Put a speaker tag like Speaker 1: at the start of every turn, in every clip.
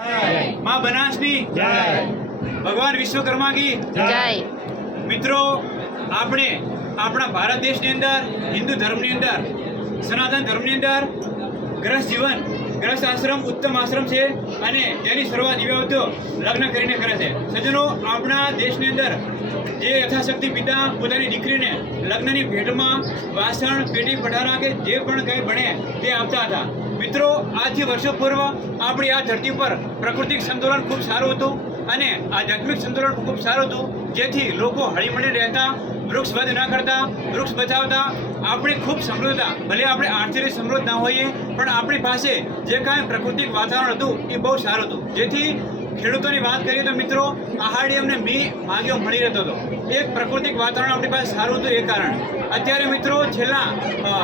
Speaker 1: માં બનાસની.
Speaker 2: જય.
Speaker 1: ભગવાન વિશ્વકર્મા કી.
Speaker 3: જય.
Speaker 1: મિત્રો આપણે આપણા ભારત દેશની અંદર હિન્દુ ધર્મની અંદર સનાતન ધર્મની અંદર ગ્રસ્ત જીવન ગ્રસ્ત આશ્રમ ઉત્તમ આશ્રમ છે અને તેની શરૂઆત વિવાહો લગ્ન કરીને કરે છે. સજ્જનો આપણા દેશની અંદર જે યથાશક્તિ પિતા પોતાની દીકરીને લગ્નની ભેટમાં વાસણ પેટી પઠારા કે જે પણ કંઈ બને તે આપતા હતા. મિત્રો, આજથી વર્ષો પૂર્વ આપણી આ ધરતી પર પ્રાકૃતિક સંતુલન ખૂબ સારું હતું અને આધ્યાત્મિક સંતુલન ખૂબ સારું હતું. જેથી લોકો હળીમળી રહેતા, વૃક્ષ વધ ના કરતા, વૃક્ષ બચાવતા. આપણે ખૂબ સમૃદ્ધ ભલે આપણે આર્થિક સમૃદ્ધ ના હોઈએ, પણ આપણી પાસે જે કાંઈ પ્રાકૃતિક વાતાવરણ હતું, એ બહુ સારું હતું. જેથી ખેડૂતોની વાત કરીએ તો મિત્રો આહાડી અમને મી માગ્યો મળી રહેતો હતો. એક પ્રાકૃતિક વાતાવરણ આપણી પાસે સારું હતું એ કારણ. અત્યારે મિત્રો છેલ્લા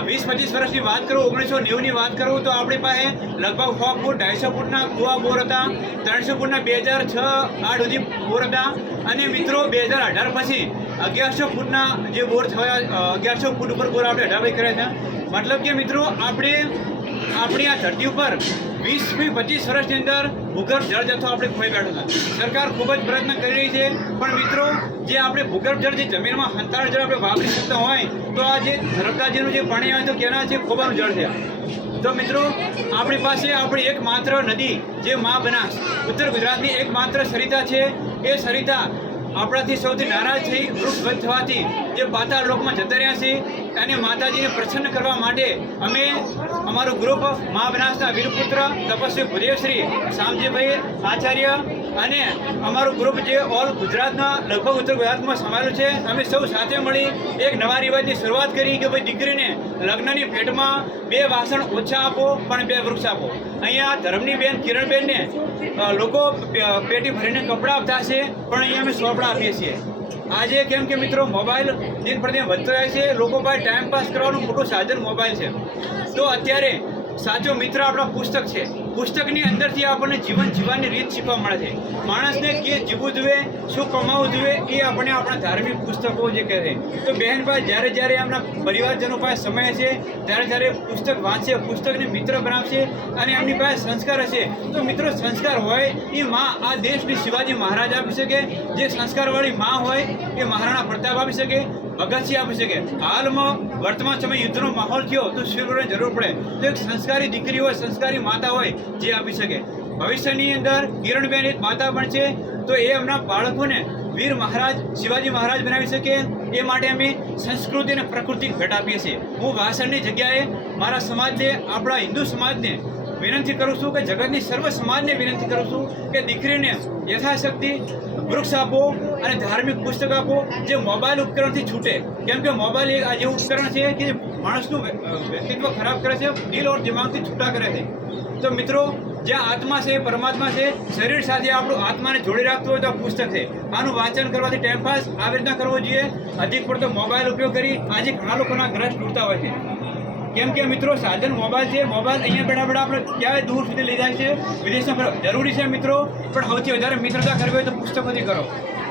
Speaker 1: વીસ, પચીસ વર્ષની વાત કરું, ઓગણીસો નેવુંની વાત કરું, તો આપણી પાસે લગભગ સો ફૂટ ઢાઈસો ફૂટના કુવા બોર હતા, ત્રણસો ફૂટના બે હજાર છ આઠ સુધી બોર હતા. અને મિત્રો બે હજાર અઢાર પછી અગિયારસો ફૂટના જે બોર થયા અગિયારસો ફૂટ ઉપર બોર આપણે અઢાર કર્યા હતા. મતલબ કે મિત્રો, આપણે આપણી આ ધરતી ઉપર વીસથી પચીસ વર્ષની અંદર ભૂગર્ભ જળ જથ્થો આપણે ખોઈ બેઠો છે. સરકાર ખૂબ જ પ્રયત્ન કરી રહી છે. પણ મિત્રો, જે આપણે ભૂગર્ભ જળ જે જમીનમાં હંતાળ જળ આપણે વાપરી શકતા હોય, તો આ જે નર્મદાજીનું જે પાણી આવે તો કેના છે? ખોબાનું જળ છે. તો મિત્રો, આપણી પાસે આપણી એકમાત્ર નદી જે મા બનાસ, ઉત્તર ગુજરાતની એકમાત્ર સરિતા છે. એ સરિતા આપણાથી સૌથી નારાજ થઈ વૃક્ષ થવાથી જે પાતાળ લોકમાં જતા રહ્યા છે. અને માતાજીને પ્રસન્ન કરવા માટે અમે અમારું ગ્રુપ મા બનાસના વીરપુત્ર તપસ્વી ભુદેવશ્રી શામજીભાઈ આચાર્ય અને અમારું ગ્રુપ જે ઓલ ગુજરાતના લગભગ ઉત્તર ગુજરાતમાં સમાયેલું છે, અમે સૌ સાથે મળી એક નવા રિવાજની શરૂઆત કરી કે ભાઈ દીકરીને લગ્નની ભેટમાં બે વાસણ ઓછા આપો પણ બે વૃક્ષ આપો. અહીંયા ધર્મની બેન કિરણબેનને લોકો પેટી ભરીને કપડાં આપતા છે પણ અહીંયા અમે સોપડા આપીએ છીએ. આજે કેમ કે મિત્રો, મોબાઈલ દિન પ્રતિદિન વધતો જાય છે. લોકો પાસે ટાઈમ પાસ કરવાનું મોટું સાધન મોબાઈલ છે. તો અત્યારે સાચો મિત્ર આપણા પુસ્તક છે. પુસ્તકની અંદરથી આપણને જીવન જીવવાની રીત શીખવા મળે છે. માણસને કે જીવવું જોઈએ, શું કમાવવું જોઈએ, એ આપણે આપણા ધાર્મિક પુસ્તકો જે કહે છે. તો બહેનભાઈ જ્યારે જ્યારે એમના પરિવારજનો પાસે સમય હશે, ત્યારે જ્યારે પુસ્તક વાંચશે, પુસ્તકને મિત્ર બનાવશે અને એમની પાસે સંસ્કાર હશે, તો મિત્રો સંસ્કાર હોય એ માં આ દેશની શિવાજી મહારાજ આપી શકે. જે સંસ્કારવાળી માં હોય, એ મહારાણા પ્રતાપ આપી શકે, ભગતસિંહ આપી શકે. હાલમાં વર્તમાન સમય યુદ્ધનો માહોલ થયો, તો શિવની જરૂર પડે. તો એક સંસ્કારી દીકરી હોય, સંસ્કારી માતા હોય જે આપી શકે ભવિષ્યની અંદર કિરણબેન એક માતા પણ છે. તો એ એમના બાળકોને વીર મહારાજ, શિવાજી મહારાજ બનાવી શકે એ માટે અમે સંસ્કૃતિ અને પ્રકૃતિ ભેટ આપીએ છીએ. હું ભાષણની જગ્યાએ મારા સમાજને, આપણા હિન્દુ સમાજને વિનંતી કરું છું કે જગતની સર્વ સમાજને વિનંતી કરું છું કે દીકરીને યથાશક્તિ વૃક્ષ આપો અને ધાર્મિક પુસ્તક આપો જે મોબાઈલ ઉપકરણથી છૂટે. કેમ કે મોબાઈલ એક આ એવું ઉપકરણ છે કે જે માણસનું વ્યક્તિત્વ ખરાબ કરે છે, દિલ ઓર દિમાગથી છૂટા કરે છે. તો મિત્રો, જે આત્મા છે, એ પરમાત્મા છે, શરીર સાથે આપણું આત્માને જોડી રાખતું હોય તો પુસ્તક છે. આનું વાંચન કરવાથી ટાઈમ પાસ આવી રીતના કરવો જોઈએ. અધિક પડતો મોબાઈલ ઉપયોગ કરી આજે ઘણા લોકોના ગ્રહ તૂટતા હોય છે. કેમ કે મિત્રો, સાધન મોબાઈલ છે, મોબાઈલ અહીંયા બેઠા બેઠા આપણે ક્યાંય દૂર સુધી લઈ જાય છે. વિદેશમાં જરૂરી છે મિત્રો, પણ સૌથી વધારે મિત્રતા કરવી હોય તો પુસ્તકોથી કરો.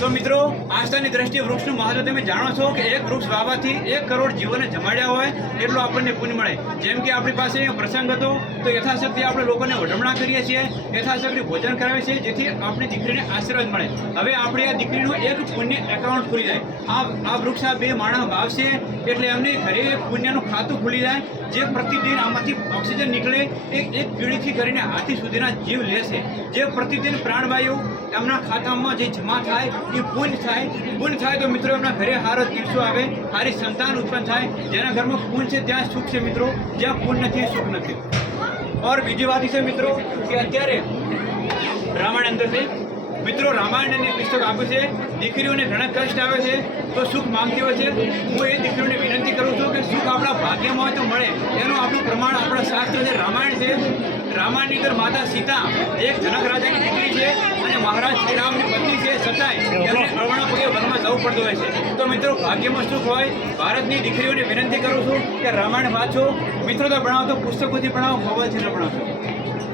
Speaker 1: તો મિત્રો, આસ્થાની દ્રષ્ટિએ વૃક્ષનું મહત્વ તમે જાણો છો કે એક વૃક્ષ વાવવાથી એક કરોડ જીવોને જમાડ્યા હોય એટલું આપણને પુણ્ય મળે. જેમ કે આપણી પાસે પ્રસંગ હતો, તો યથાશક્તિ આપણે લોકોને વઢમણા કરીએ છીએ, યથાશક્તિ ભોજન કરાવીએ છીએ, જેથી આપણી દીકરીને આશીર્વાદ મળે. હવે આપણે આ દીકરીનું એક પુણ્ય એકાઉન્ટ ખુલી જાય. આ આ વૃક્ષ આ બે માણસ વાવશે, એટલે એમને ઘરે પુણ્યનું ખાતું ખુલી જાય, જે પ્રતિદિન આમાંથી ઓક્સિજન નીકળે, એ એક પીળીથી કરીને હાથી સુધીના જીવ લેશે. જે પ્રતિદિન પ્રાણવાયુ એમના ખાતામાં જે જમા થાય એ પૂર્ણ થાય પૂર્ણ થાય તો મિત્રો એમના ઘરે સારો દિવસો આવે સારી સંતાન ઉત્પન્ન થાય, જેના ઘરમાં પુણ્ય છે ત્યાં સુખ છે મિત્રો, જ્યાં પુણ્ય નથી સુખ નથી. ઓર બીજી વાત છે મિત્રો, કે અત્યારે રામાયણ અંદર છે, મિત્રો રામાયણની પુસ્તક આપ્યું છે, દીકરીઓને ઘણા કષ્ટ આવે છે, તો સુખ માંગતી હોય છે. હું એ દીકરીઓને વિનંતી કરું છું કે સુખ આપણા ભાગ્યમાં હોય તો મળે. એનું આપણું પ્રમાણ આપણા શાસ્ત્ર છે, રામાયણ છે. રામાયણની અંદર માતા સીતા, એક જનક રાજાની દીકરી છે અને મહારાજ છતાંય એમને અવણા પગે વનમાં જવું પડતું હોય છે. તો મિત્રો ભાગ્યમાં સુખ હોય? ભારતની દીકરીઓને વિનંતી કરું છું કે રામાયણ વાંચો. મિત્રો તો ભણાવો તો પુસ્તકોથી ભણાવો મોબાઈલથી ન ભણાવશો.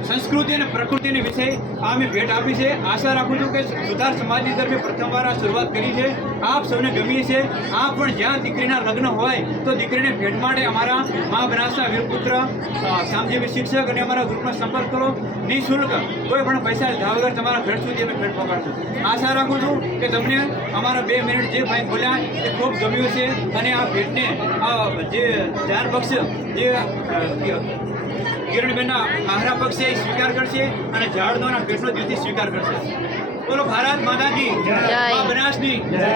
Speaker 1: સંસ્કૃતિ અને પ્રકૃતિને વિષય આ મેં ભેટ આપી છે. આશા રાખું છું કે સુધાર સમાજની તરફે પ્રથમવાર આ શરૂઆત કરી છે. આપ સૌને ગમી છે આ પણ જ્યાં દીકરીના લગ્ન હોય તો દીકરીને ભેટ માટે અમારા મા બનાસના વીરપુત્ર અ, શ્યામજીવી શિક્ષક અને અમારા ગ્રુપનો સંપર્ક કરો. નિઃશુલ્ક કોઈ પણ પૈસા લીધા વગર તમારા ઘર સુધી અમે ભેટ પહોંચાડશું. આશા રાખું છું કે તમને અમારા બે મિનિટ જે ભાઈ બોલ્યા એ ખૂબ ગમ્યું છે અને આ ભેટને આ જે જાન પક્ષ જે કિરણબેનના આહરા પક્ષે સ્વીકાર કરશે અને ઝાડદોના પેટનો દિલથી સ્વીકાર કરશે બોલો ભારત માતાજી. બનાસની
Speaker 2: જય